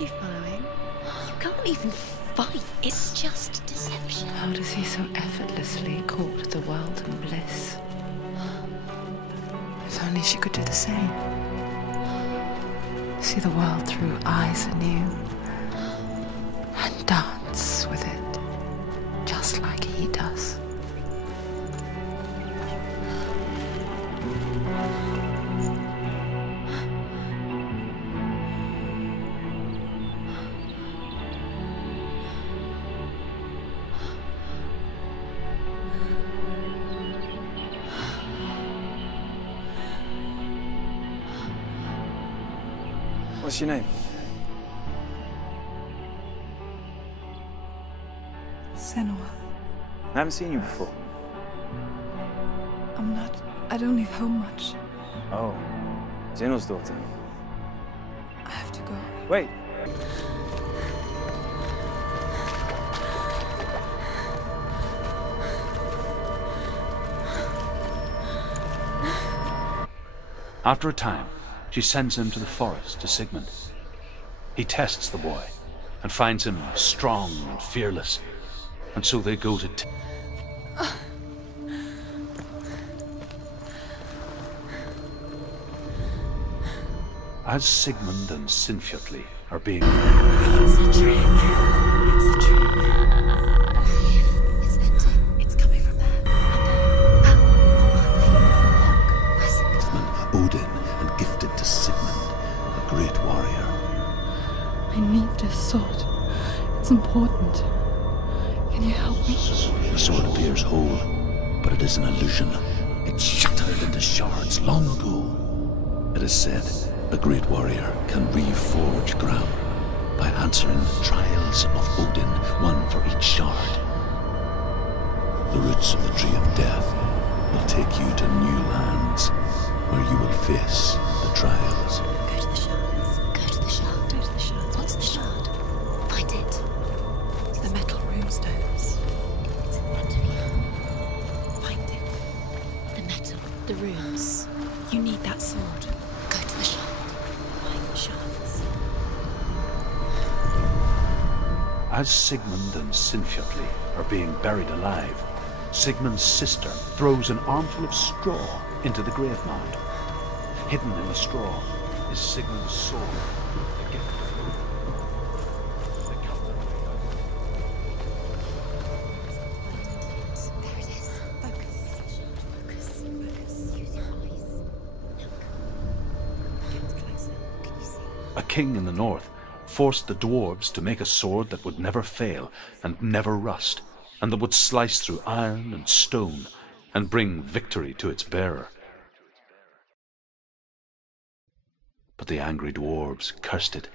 she following? You can't even fight. It's just deception. How does he so effortlessly court the world and bliss? If only she could do the same. See the world through eyes anew and dance with it, just like he does. What's your name? Senua. I haven't seen you before. I don't leave home much. Oh, Zeno's daughter. I have to go. Wait. After a time, she sends him to the forest to Sigmund. He tests the boy and finds him strong and fearless, and so they go to As Sigmund and Sinfjotli are being... It's a trick. It's a trick. It's venting. It's coming from there. Odin, and gifted to Sigmund, a great warrior. I need this sword. It's important. Can you help me? The sword appears whole, but it is an illusion. It shattered into shards long ago. It is said a great warrior can reforge ground by answering the trials of Odin, one for each shard. The roots of the tree of death will take you to new lands, where you will face the trials. Go to the shards. Go to the shard. Go to the shard. What's the shard? Find it. It's the metal runestones. It's in front of you. Find it. The metal. The runes. You need that sword. Go to the shard. Find the shards. As Sigmund and Sinfjotli are being buried alive, Sigmund's sister throws an armful of straw into the grave mound. Hidden in the straw is Sigmund's sword, a gift of Odin. They cut their way out. There it is. Focus. Focus. Focus. Use your eyes. Look. Get closer. Can you see? A king in the north forced the dwarves to make a sword that would never fail and never rust, and that would slice through iron and stone and bring victory to its bearer. But the angry dwarves cursed it.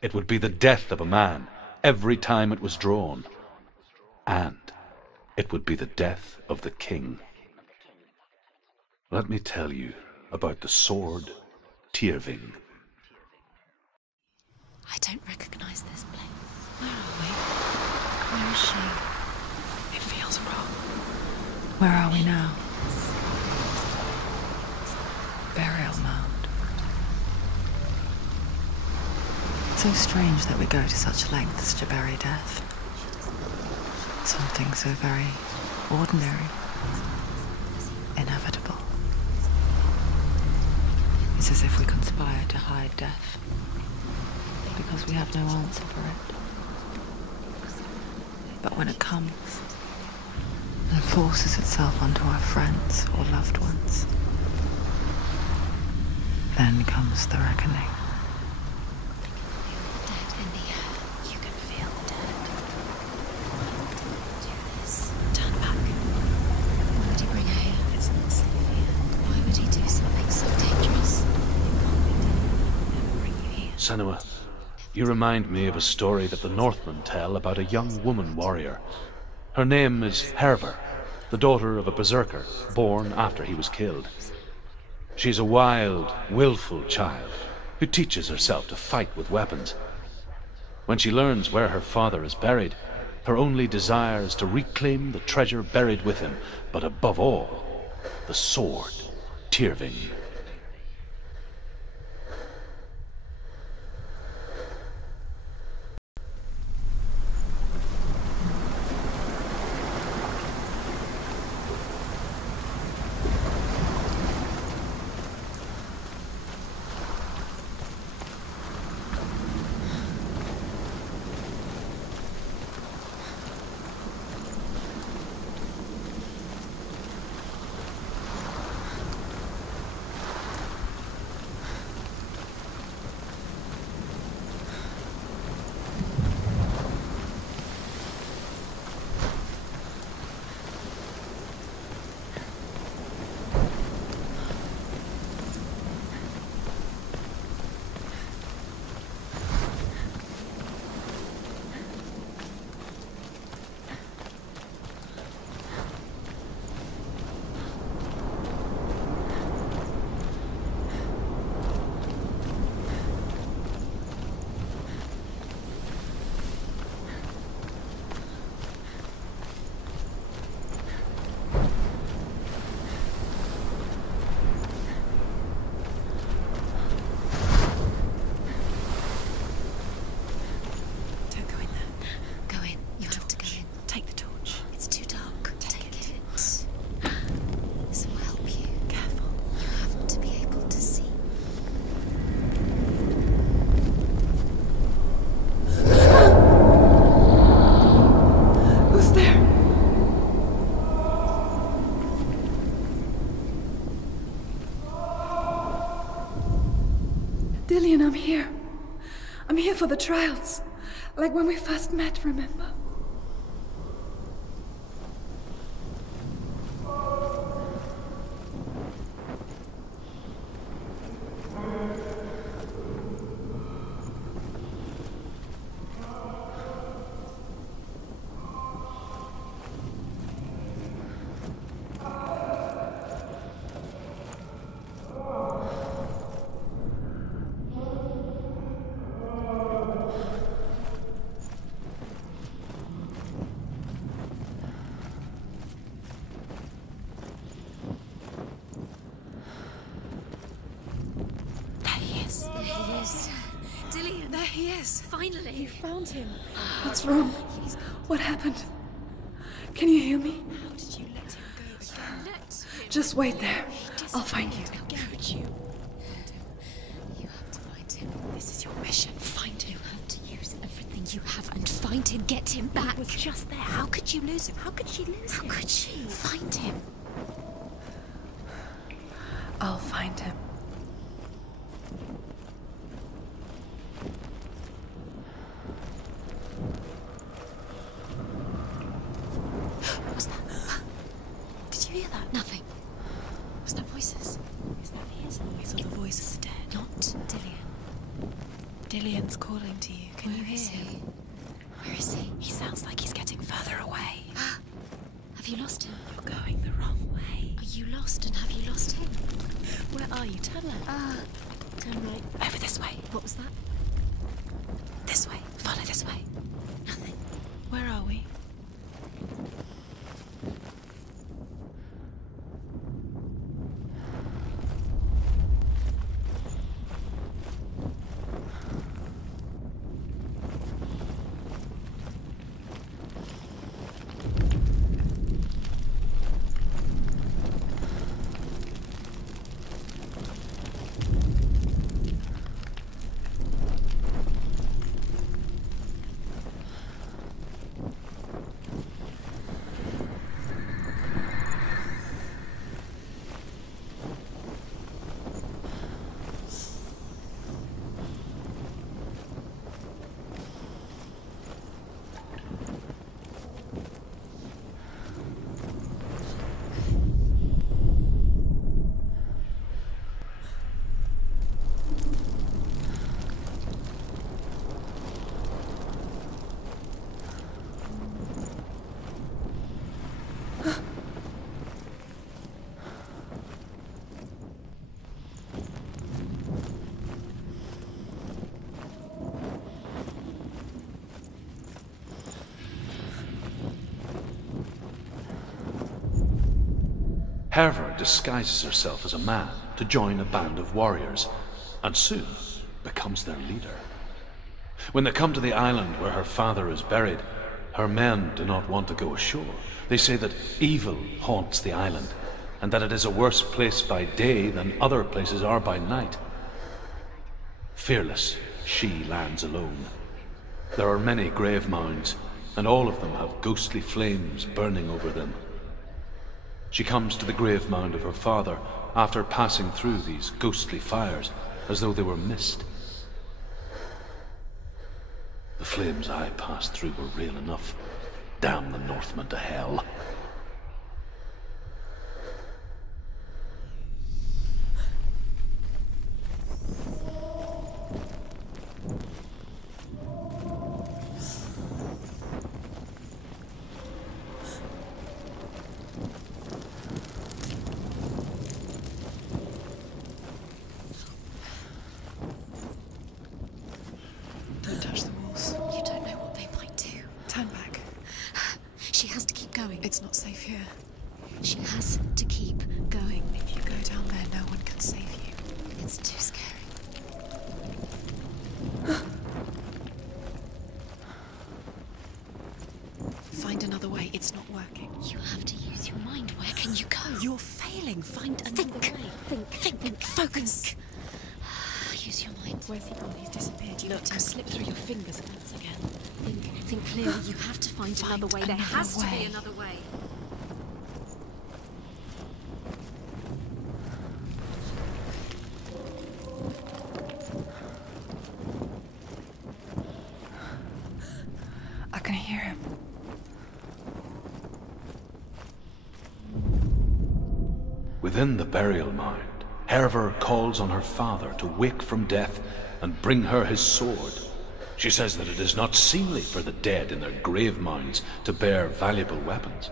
It would be the death of a man every time it was drawn, and it would be the death of the king. Let me tell you about the sword Tyrving. I don't recognize this place. Where are we? Where is she? It feels wrong. Where are we now? Burial mound. So strange that we go to such lengths to bury death. Something so very ordinary, inevitable. It's as if we conspire to hide death, because we have no answer for it. But when it comes and forces itself onto our friends or loved ones, then comes the reckoning. Dead in the air. You can feel dead. Do this. Turn back. Why would he bring her here? It's not safe here. Why would he do something so dangerous? Never bring you here. Senua, you remind me of a story that the Northmen tell about a young woman warrior. Her name is Hervor, the daughter of a berserker born after he was killed. She's a wild, willful child who teaches herself to fight with weapons. When she learns where her father is buried, her only desire is to reclaim the treasure buried with him, but above all, the sword, Tyrving. I'm here for the trials. Like when we first met, remember? Dillian! There he is! Finally! You found him. What's wrong? What happened? Can you hear me? How did you let him go again? Let him! Just wait there. I'll find you. How could you? You have to find him. This is your mission. Find him. You have to use everything you have and find him. Get him back. He was just there. How could you lose him? How could she lose him? How could she? Find him. I'll find him. What was that? Did you hear that? Nothing. Was that voices? Is that his voice or the voice of the dead? Not Dillian. Dillian's calling to you. Can you hear him? Where is he? He sounds like he's getting further away. Have you lost him? You're going the wrong way. Are you lost and have you lost him? Where are you? Turn left. Turn right. Over this way. What was that? This way. Follow this way. Nothing. Where are we? Herver disguises herself as a man to join a band of warriors, and soon becomes their leader. When they come to the island where her father is buried, her men do not want to go ashore. They say that evil haunts the island, and that it is a worse place by day than other places are by night. Fearless, she lands alone. There are many grave mounds, and all of them have ghostly flames burning over them. She comes to the grave mound of her father after passing through these ghostly fires, as though they were mist. The flames I passed through were real enough. Damn the Northmen to hell. Don't touch the walls. You don't know what they might do. Turn back. She has to keep going. It's not safe here. She has to keep going. If you go down there, no one can save you. It's too scary. Find another way. It's not working. You have to use your mind. Where can you go? You're failing. Find another Think. way. Think. Focus. Use your mind. Where's he gone? He's disappeared. You let him slip through your fingers once again. Think clearly. You have to find another way. There has to be another way. hear him. Within the burial mound, Hervor calls on her father to wake from death and bring her his sword. She says that it is not seemly for the dead in their grave mounds to bear valuable weapons.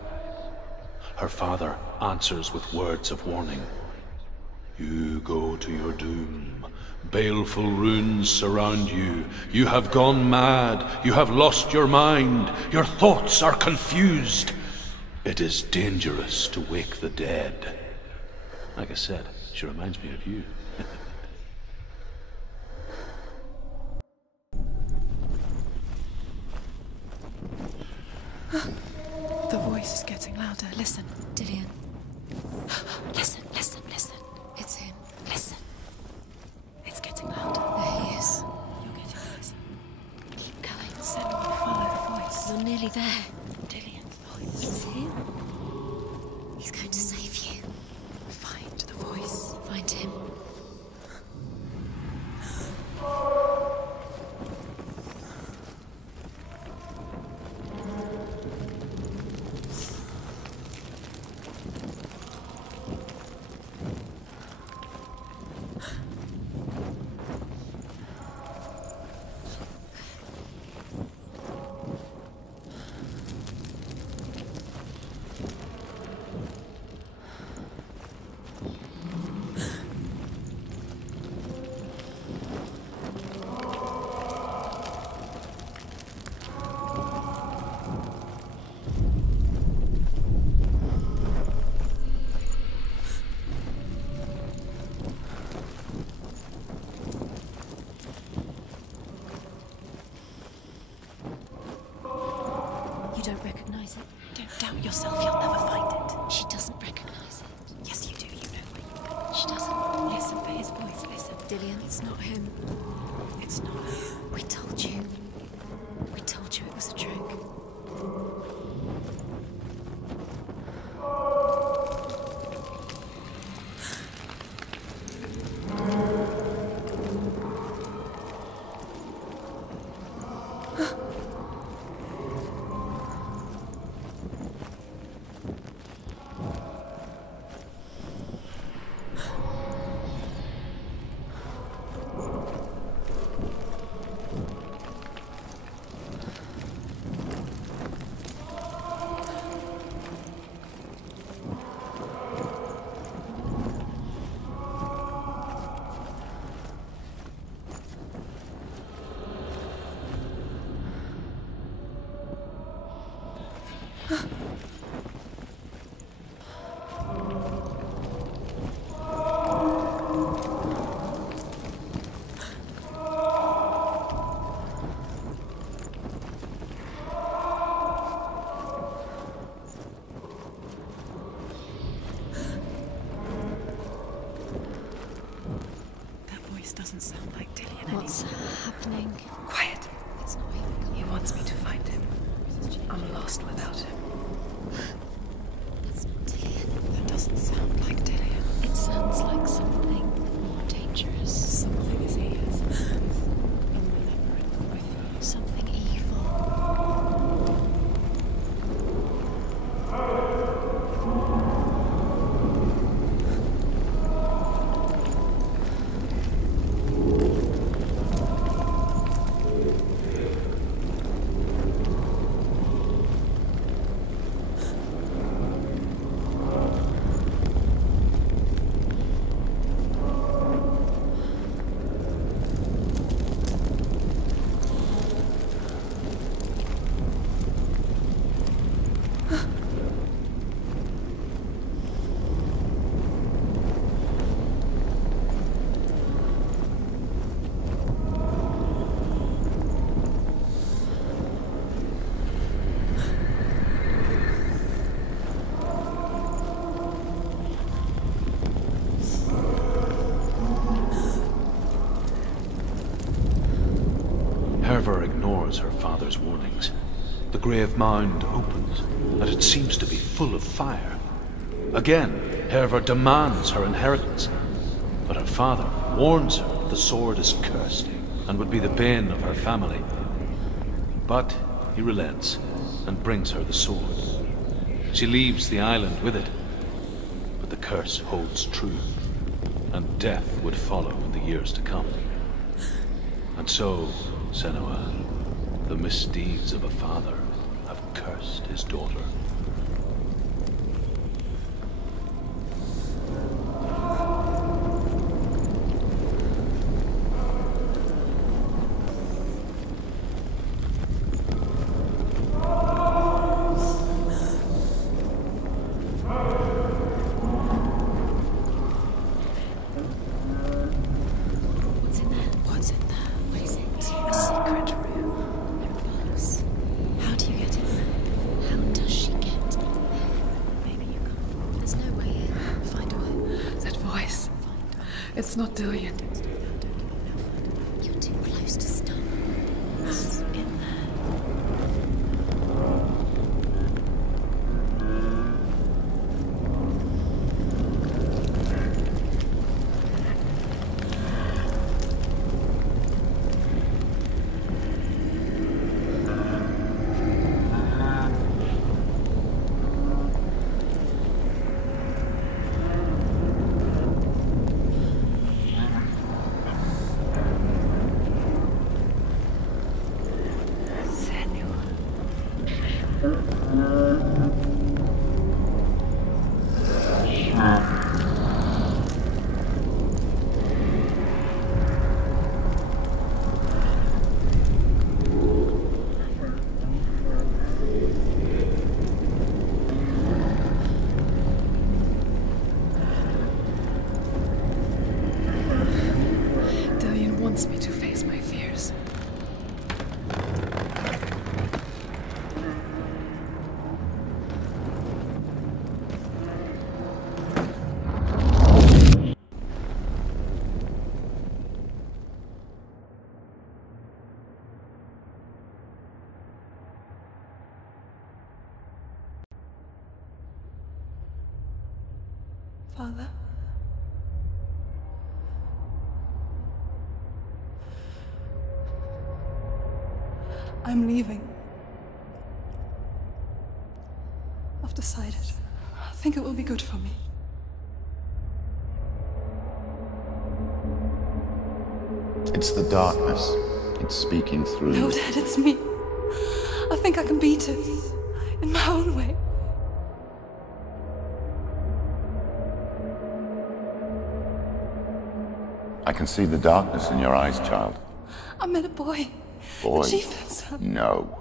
Her father answers with words of warning. You go to your doom. Baleful runes surround you. You have gone mad. You have lost your mind. Your thoughts are confused. It is dangerous to wake the dead. Like I said, she reminds me of you. The voice is getting louder. Listen. Dillian. Listen, listen, listen. It's him. Listen. It's getting louder. There he is. You're getting closer. Keep going. Senua, follow the voice. You're nearly there. Dillian's voice. It's him. He's going to save you. Find the voice. Find him. You don't recognize it? Don't doubt yourself. You'll never find it. She doesn't recognize it. Yes, you do. You know. She doesn't. Listen for his voice. Listen. Dillian, it's not him. It's not. We told you. We told you it was a trick. Doesn't sound like Dillian anymore. What's happening? Quiet. It's not him. He wants me to find him. I'm lost without him. It's not Dillian. That doesn't sound like Dillian. It sounds like something more dangerous. Something is here. In the labyrinth with you. Something evil. Hervor ignores her father's warnings. The grave mound opens, and it seems to be full of fire. Again, Hervor demands her inheritance, but her father warns her the sword is cursed and would be the bane of her family. But he relents and brings her the sword. She leaves the island with it, but the curse holds true, and death would follow in the years to come. And so, Senua, the misdeeds of a father have cursed his daughter. It's not Dillion. You're too close to stop. It's in there. Dillion wants me to face my fears. Father? I'm leaving. I've decided. I think it will be good for me. It's the darkness. It's speaking through No, you. Dad, it's me. I think I can beat it. In my own way. I can see the darkness in your eyes, child. I met a boy. Boy. The chieftain's son. No.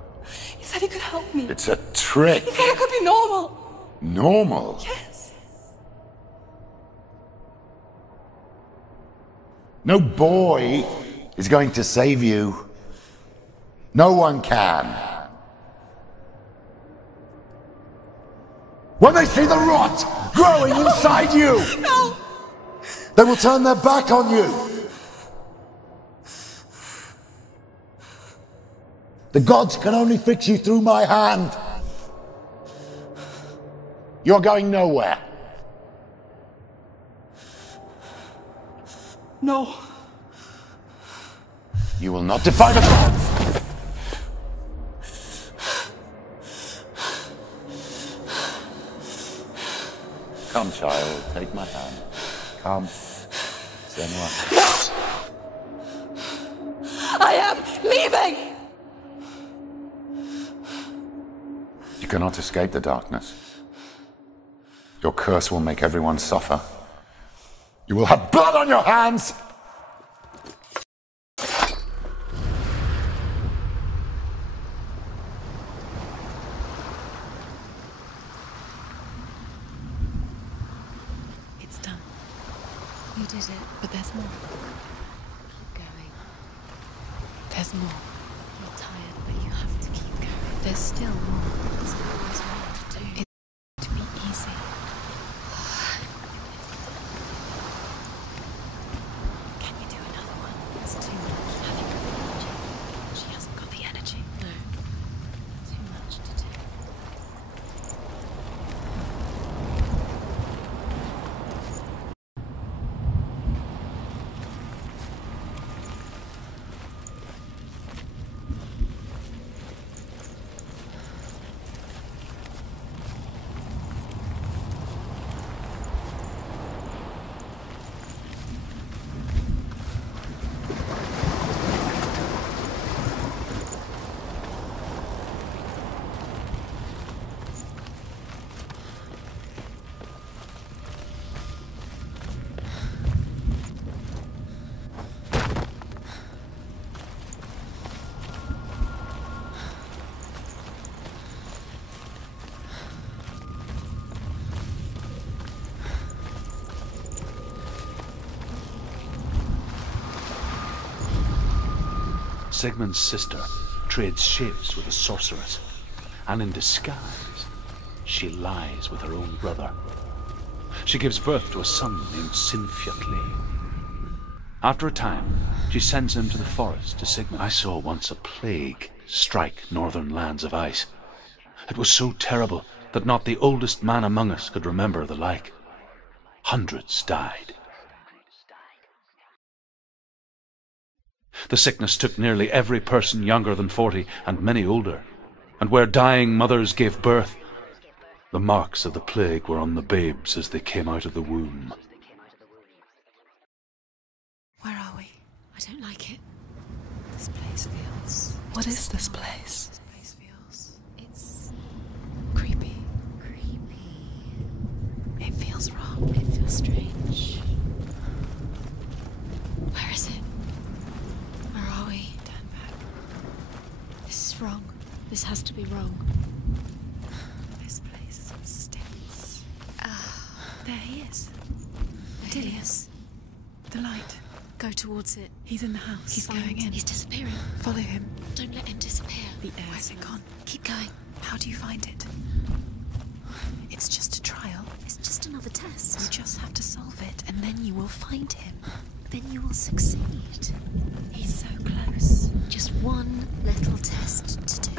He said he could help me. It's a trick. He said I could be normal. Normal. Yes. No boy is going to save you. No one can. When they see the rot growing inside you, No! they will turn their back on you. The gods can only fix you through my hand. You're going nowhere. No. You will not defy the gods. Come, child, take my hand. Come, Senua. I am leaving! You cannot escape the darkness. Your curse will make everyone suffer. You will have blood on your hands! It's done. You did it, but there's more. Keep going. There's more. You're tired, but you have to keep going. There's still more. There's always more to do. It's to be easy. Can you do another one? It's too much. Have you got the energy? She hasn't got the energy. No. Too much to do. Sigmund's sister trades shapes with a sorceress, and in disguise, she lies with her own brother. She gives birth to a son named Sinfjotli. After a time, she sends him to the forest to Sigmund. I saw once a plague strike northern lands of ice. It was so terrible that not the oldest man among us could remember the like. Hundreds died. The sickness took nearly every person younger than 40 and many older, and where dying mothers gave birth, the marks of the plague were on the babes as they came out of the womb. Where are we? I don't like it. This place feels... What is this place? This place feels... It's... creepy. Creepy. It feels wrong. It feels strange. Where is it? Where are we? Turn back. This is wrong. This has to be wrong. This place stinks. There he is. There he is. The light. Go towards it. He's in the house. He's going in. He's disappearing. Follow him. Don't let him disappear. The air. Where's it gone? Keep going. How do you find it? It's just a trial. It's just another test. You just have to solve it, and then you will find him. Then you will succeed. He's so close. Just one little test to do.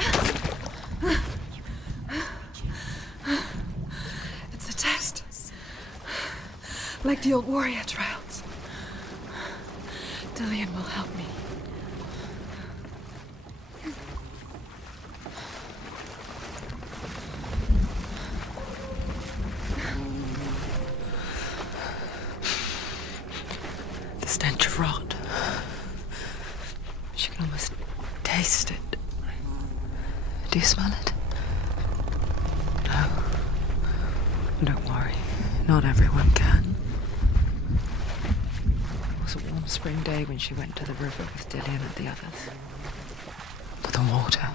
It's a test. Like the old warrior trials. Dillion will help me. The stench of rot. She can almost taste it. Do you smell it? No. Don't worry. Not everyone can. It was a warm spring day when she went to the river with Dillion and the others. But the water.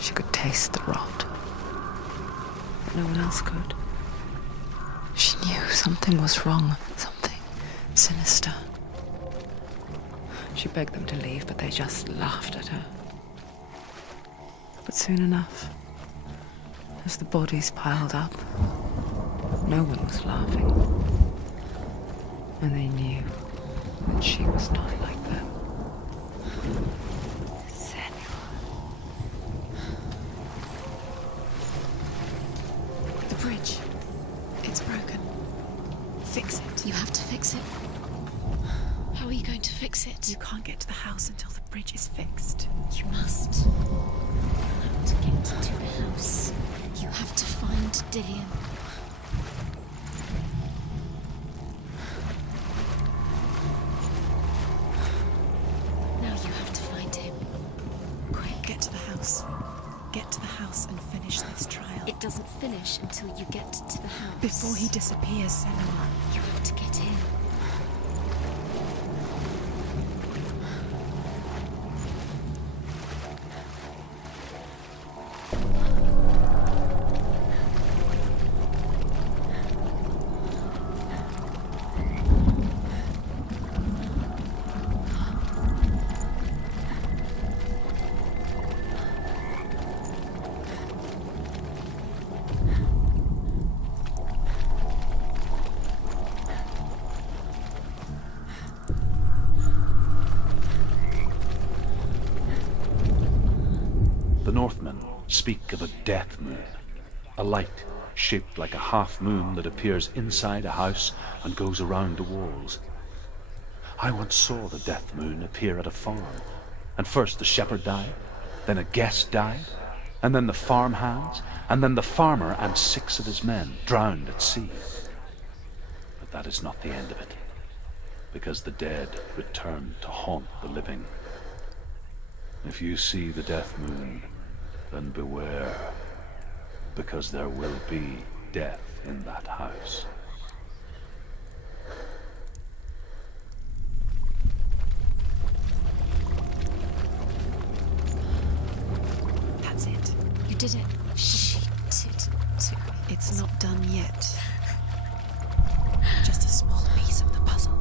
She could taste the rot. But no one else could. She knew something was wrong. Something sinister. She begged them to leave, but they just laughed at her. But soon enough, as the bodies piled up, no one was laughing. And they knew that she was not like them. The bridge. It's broken. Fix it. You have to fix it. How are you going to fix it? You can't get to the house until the bridge is fixed. You must. You have to get to the house. You have to find Dillion. Now you have to find him. Quick, get to the house. Get to the house and finish this trial. It doesn't finish until you get to the house. Before he disappears, Senua. You have to get in. The Northmen speak of a death moon, a light shaped like a half moon that appears inside a house and goes around the walls. I once saw the death moon appear at a farm, and first the shepherd died, then a guest died, and then the farmhands, and then the farmer and 6 of his men drowned at sea. But that is not the end of it, because the dead return to haunt the living. If you see the death moon, then beware, because there will be death in that house. That's it. You did it. She did too. It's not done yet. Just a small piece of the puzzle.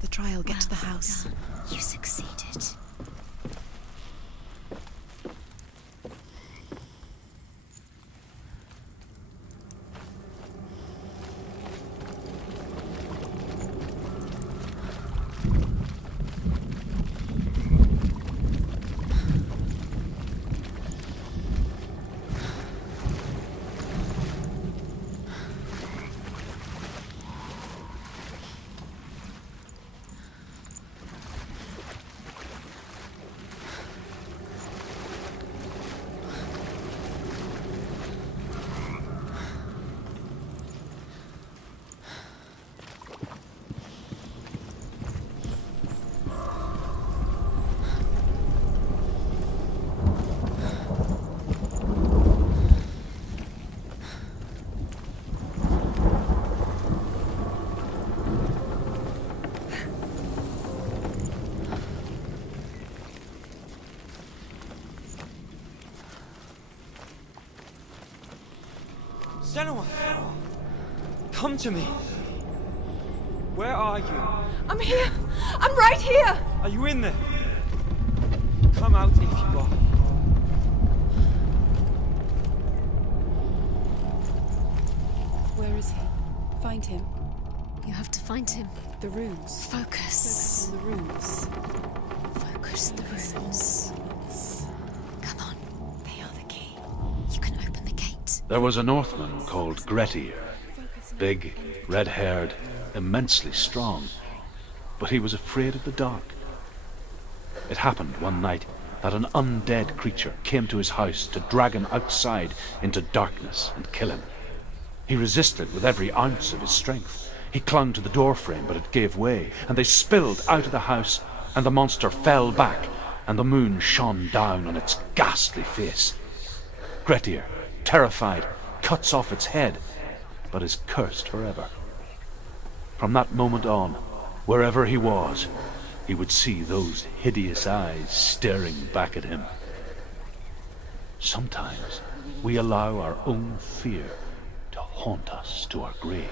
the trial. Get to the house. Done. You succeeded. Senua! Come to me! Where are you? I'm here! I'm right here! Are you in there? Come out if you are. Where is he? Find him. You have to find him. The runes. Focus. Focus on the runes. Focus the runes. Come on. They are the key. You can open the gate. There was a Northman called Grettir. Big, red-haired, immensely strong. But he was afraid of the dark. It happened one night that an undead creature came to his house to drag him outside into darkness and kill him. He resisted with every ounce of his strength. He clung to the doorframe, but it gave way, and they spilled out of the house, and the monster fell back, and the moon shone down on its ghastly face. Grettir, terrified, cuts off its head, but is cursed forever. From that moment on, wherever he was, he would see those hideous eyes staring back at him. Sometimes we allow our own fear to haunt us to our grave.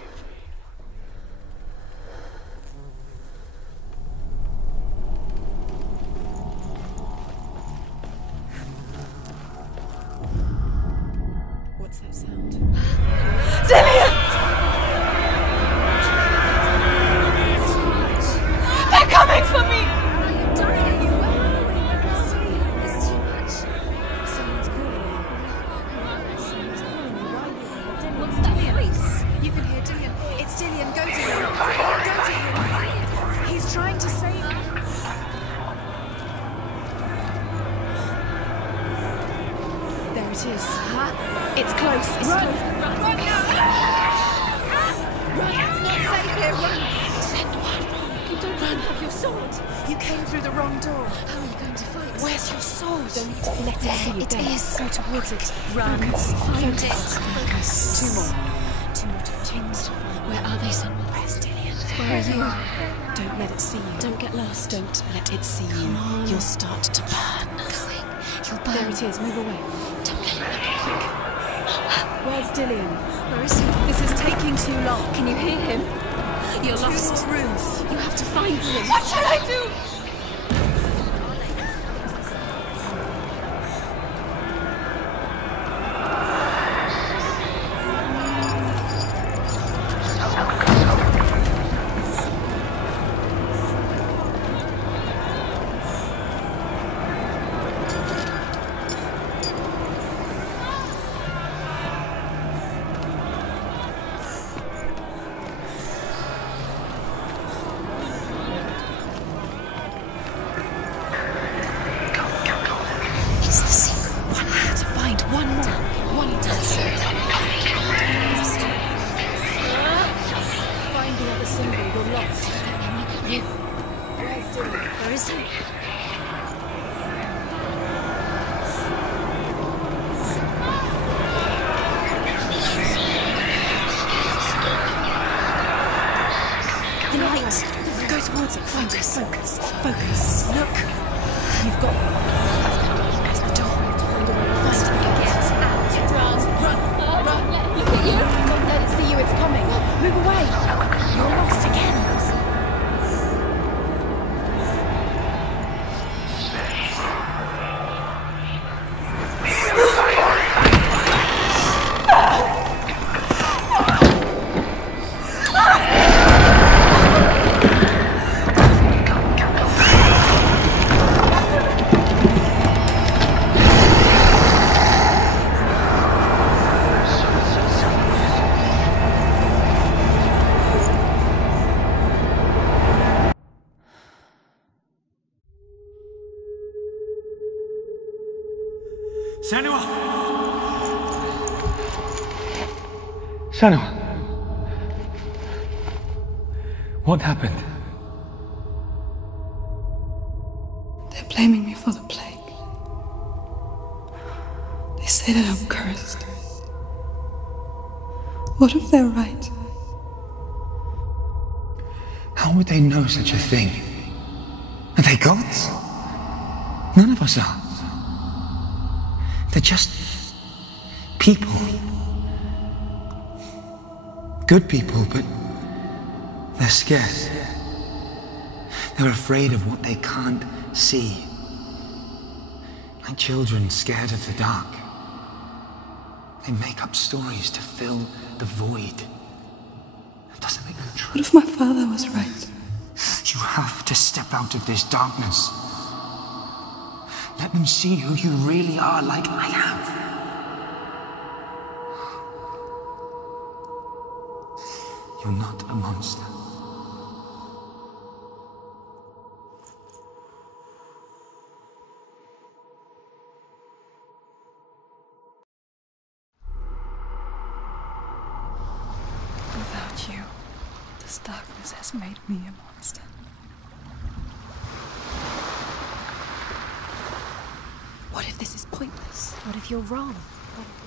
What's that sound? They're coming for me! You're dying. It's too much. Someone's calling you. Someone's calling you. What's that voice? You can hear Dillian. It's Dillian. Go to him. Go to him. He's trying to save you. There it is. It's close. It's Run! close. Run! Run! Run! It's not safe here. Run! Senua, you don't have your sword. You came through the wrong door. How are you going to fight? Where's your sword? Don't let it see you. It There. is. Go towards it. Run. Focus. Find Focus. it. Focus. Two more. Two more to find. Where are they, son? Where's Dillian? Where are you? Don't let it see you. Don't get lost. Don't let it see you. Come on. You'll start to burn. Going. You'll burn. There it is. Move away. Don't let it happen. Where's Dillian? Where is he? This is taking too long. Can you hear him? You're lost. Two more rooms. You have to find him. What shall I do? It's the secret. One more to find. One more. One more. Find the other symbol. You're lost. You. Where's Dillian? Where is he? The light. Go towards it. Focus. Focus. Focus. Look. You've got one. Where's the door? Find a way. Find the gate. Get out. Run. Run. Run. Look at you. Don't let it see you. It's coming. Move away. You're lost again. Senua! Senua! What happened? They're blaming me for the plague. They say that I'm cursed. What if they're right? How would they know such a thing? Are they gods? None of us are. They're just people. Good people, but they're scared. They're afraid of what they can't see. Like children scared of the dark. They make up stories to fill the void. That doesn't make them true. What if my father was right? You have to step out of this darkness. Let them see who you really are, like I have. You're not a monster. Without you, this darkness has made me a monster. What if this is pointless? What if you're wrong? What if